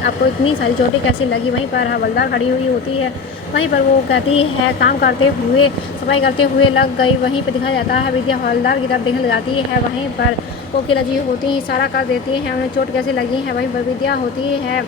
आपको इतनी सारी चोटें कैसे लगी। वहीं पर हवलदार खड़ी हुई होती है, वहीं पर वो कहती है काम करते हुए, सफाई करते हुए लग गई। वहीं पर दिखाया जाता है विद्या हवलदार की तरफ देखने लग जाती है। वहीं पर कोकिला जी होती हैं, इशारा कर देती हैं उन्हें चोट कैसे लगी है। वहीं पर विद्या होती है,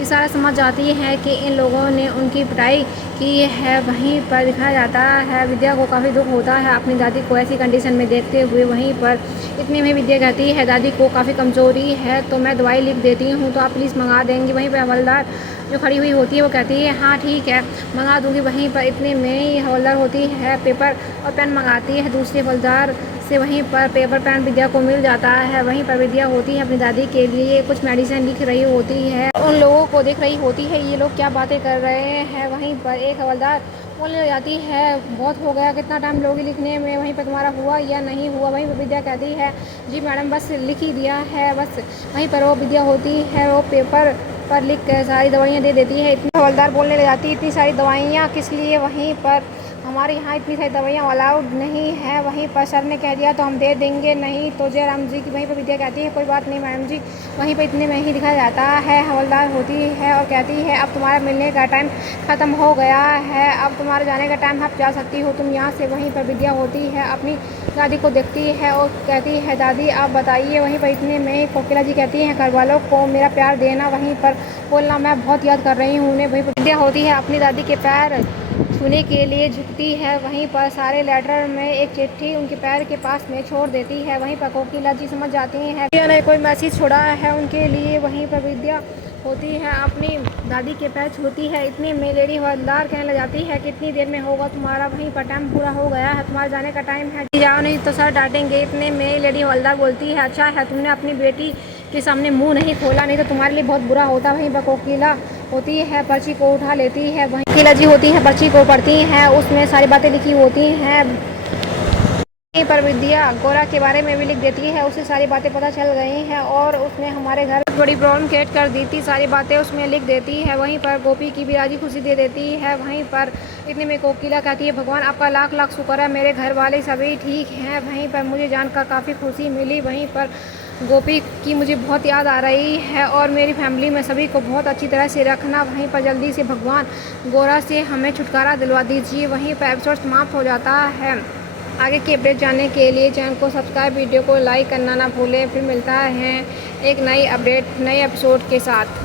इशारा समझ जाती है कि इन लोगों ने उनकी पिटाई की है। वहीं पर दिखाया जाता है विद्या को काफ़ी दुख होता है अपनी दादी को ऐसी कंडीशन में देखते हुए। वहीं पर इतने में विद्या कहती है दादी को काफ़ी कमज़ोरी है तो मैं दवाई लिख देती हूँ, तो आप प्लीज़ मंगा देंगी। वहीं पर हवलदार जो खड़ी हुई होती है वो कहती है हाँ ठीक है मंगा दूँगी। वहीं पर इतने में ही हवलदार होती है पेपर और पेन मंगाती है दूसरे हवलदार से। वहीं पर पेपर पेन विद्या को मिल जाता है। वहीं पर विद्या होती है अपनी दादी के लिए कुछ मेडिसिन लिख रही होती है, उन लोगों को देख रही होती है ये लोग क्या बातें कर रहे हैं। वहीं पर एक हवलदार बोलने लग जाती है बहुत हो गया, कितना टाइम लोगी लिखने में, वहीं पर तुम्हारा हुआ या नहीं हुआ। वहीं पर विद्या कहती है जी मैडम बस लिख ही दिया है बस। वहीं पर वो विद्या होती है वो पेपर पर लिख कर सारी दवाइयाँ दे देती है। इतनी हवलदार बोलने लग जाती है इतनी सारी दवाइयाँ किस लिए, वहीं पर हमारे यहाँ इतनी सारी दवाइयाँ अलाउड नहीं है। वहीं पर सर ने कह दिया तो हम दे देंगे, नहीं तो जयराम जी की। वहीं पर विद्या कहती है कोई बात नहीं मैडम जी। वहीं पर इतने में ही दिखाया जाता है हवलदार होती है और कहती है अब तुम्हारा मिलने का टाइम ख़त्म हो गया है, अब तुम्हारे जाने का टाइम, अब जा सकती हो तुम यहाँ से। वहीं पर विद्या होती है अपनी दादी को देखती है और कहती है दादी आप बताइए। वहीं पर इतने में ही कोकिला जी कहती हैं घर वालों को मेरा प्यार देना, वहीं पर बोलना मैं बहुत याद कर रही हूँ उन्हें। वहीं पर विद्या होती है अपनी दादी के पैर छूने के लिए झुकती है। वहीं पर सारे लेटर में एक चिट्ठी उनके पैर के पास में छोड़ देती है। वहीं पर कोकिला जी समझ जाती हैं विद्या ने कोई मैसेज छोड़ा है उनके लिए। वहीं पर विद्या होती है अपनी दादी के पैर छूती है। इतनी में लेडी हवलदार कहने लग जाती है कितनी देर में होगा तुम्हारा, वहीं पर टाइम पूरा हो गया है, तुम्हारे जाने का टाइम है, जाओ नहीं तो सर डांटेंगे। इतने में लेडी हवलदार बोलती है अच्छा है तुमने अपनी बेटी के सामने मुंह नहीं खोला, नहीं तो तुम्हारे लिए बहुत बुरा होता। वहीं पर कोकिला होती है पर्ची को उठा लेती है। वहीं कोकिला जी होती है पर्ची को पढ़ती हैं, उसमें सारी बातें लिखी होती हैं। वहीं पर विद्या गोरा के बारे में भी लिख देती है, उसे सारी बातें पता चल गई हैं और उसने हमारे घर में बड़ी प्रॉब्लम क्रिएट कर दी थी, सारी बातें उसमें लिख देती है। वहीं पर गोपी की भी राजी खुशी दे देती है। वहीं पर इतने में कोकिला कहती है भगवान आपका लाख लाख शुक्र है मेरे घर वाले सभी ठीक हैं। वहीं पर मुझे जानकर काफ़ी खुशी मिली। वहीं पर गोपी की मुझे बहुत याद आ रही है और मेरी फैमिली में सभी को बहुत अच्छी तरह से रखना। वहीं पर जल्दी से भगवान गोरा से हमें छुटकारा दिलवा दीजिए। वहीं पर एपिसोड समाप्त हो जाता है। आगे की अपडेट जानने के लिए चैनल को सब्सक्राइब, वीडियो को लाइक करना ना भूलें। फिर मिलता है एक नई अपडेट नए एपिसोड के साथ।